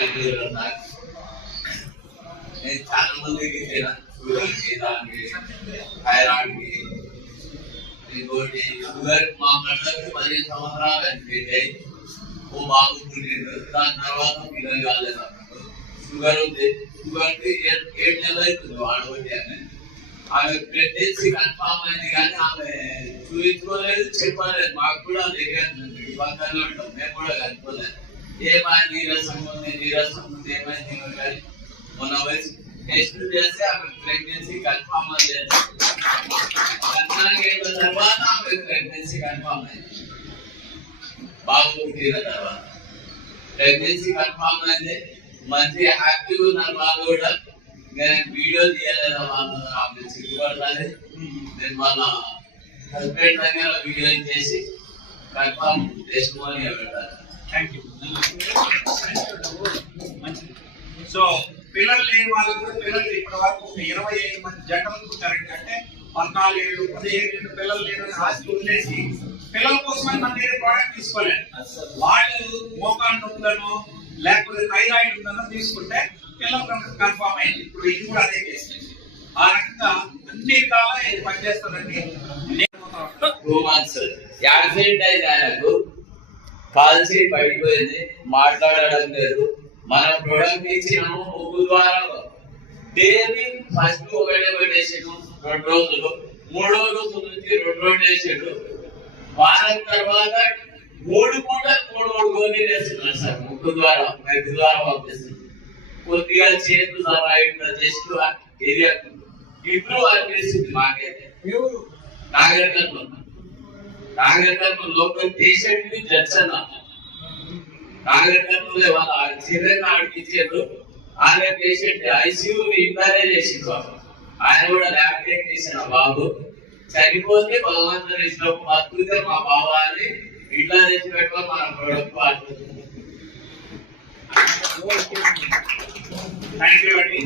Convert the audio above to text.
నేను చాలా మందికి షుగర్కి దానికి థైరాయిడ్కి ఇంకోటి షుగర్ మా బ్రదర్కి 15 సంవత్సరాలు అనిపించాయి. ఓ బాబు పుట్టిండు, దాని తర్వాత పిల్లలు కాలేదు అన్నట్టు. షుగర్ ఉంది, షుగర్కి 7 నెలలు అవుతుంది వాడబట్టి అని. ఆమె ప్రెగ్నెన్సీ కన్ఫామ్ అయింది కానీ ఆమె చూపించుకోలేదు, చెప్పలేదు. మాకు కూడా తెలియదు, పక్కనే ఉంటాం, మేము కూడా కనుక్కోలేదు. ఏమైంది నీరసం ఉంది ఏమైంది కానీ మొన్న వయసు టెస్ట్ చేస్తే ఆమె ప్రెగ్నెన్సీ కన్ఫామ్ అయ్యింది. తర్వాత ఆమె ప్రెగ్నెన్సీ కన్ఫామ్ అయింది. బాబు పుట్టిన తర్వాత ప్రెగ్నెన్సీ కన్ఫామ్ అయింది. మంచి హ్యాపీగా ఉన్నారు వాళ్ళు కూడా. నేను వీడియో తీయలేదు, వాళ్ళు ఆమె సిగ్గుపడాలి. నేను వాళ్ళ హస్బెండ్ దగ్గర వీడియో చేసి కన్ఫామ్ టెస్ట్ మోని పెట్టాలి. Thank you. సో పిల్లలు లేని వాళ్ళు కూడా పిల్లలు ఇప్పటి వరకు 25 మంది జంటలు పుట్టారంటే అంటే 14 ఏళ్ళు 15 ఏళ్ళు పిల్లలు లేని ఆస్తి వదిలేసి పిల్లల కోసమని మన దగ్గర ప్రోడక్ట్ తీసుకోలేదు. వాళ్ళు మోకాళ్ళ నొప్పులను లేకపోతే థైరాయిడ్ ఉందనో తీసుకుంటే పిల్లలు కన్ఫామ్ అయింది. ఇప్పుడు ఇది కూడా అదే కేసు. ఆ రకంగా అన్ని విధాలా ఇది పనిచేస్తుందండి. 2 months యాక్సిడెంట్ అయింది, ఆయనకు కాల్చి పడిపోయింది, మాట్లాడడం లేదు. మనం ప్రొడక్ట్ ఇచ్చినాము, ముగ్గు ద్వారా డైలీ ఫస్ట్ ఒకటే పెట్టేసాడు 2 రోజులు, 3వ రోజు నుంచి 2 వేసాడు. వారం తర్వాత 3 పూటలు 3 గోళీలు వేస్తున్నాడు సార్. ముగ్గు ద్వారా మెగ్గు ద్వారా పంపిస్తుంది. కొద్దిగా చేతు రైట్ జస్ట్ ఏరియా ఇప్పుడు అనిపిస్తుంది మాకైతే. నాగరికర్మ లోకల్ పేషెంట్ జడ్సన్ నాగరికర్మలో వాళ్ళ చిన్న ఆడిపించారు. ఆయన పేషెంట్ ఐసీయూ ఇంటారే చేసిండు. ఆయన కూడా ల్యాబ్ టెక్నీషియన్ బాబు. చనిపోతే భగవంతుని ఇచ్చినప్పుడు బతుకుతే మా బాబా అని ఇంట్లో తెచ్చి పెట్టుకో మన ప్రొడక్ట్ వాడుతుంది. థ్యాంక్ యూ అండి.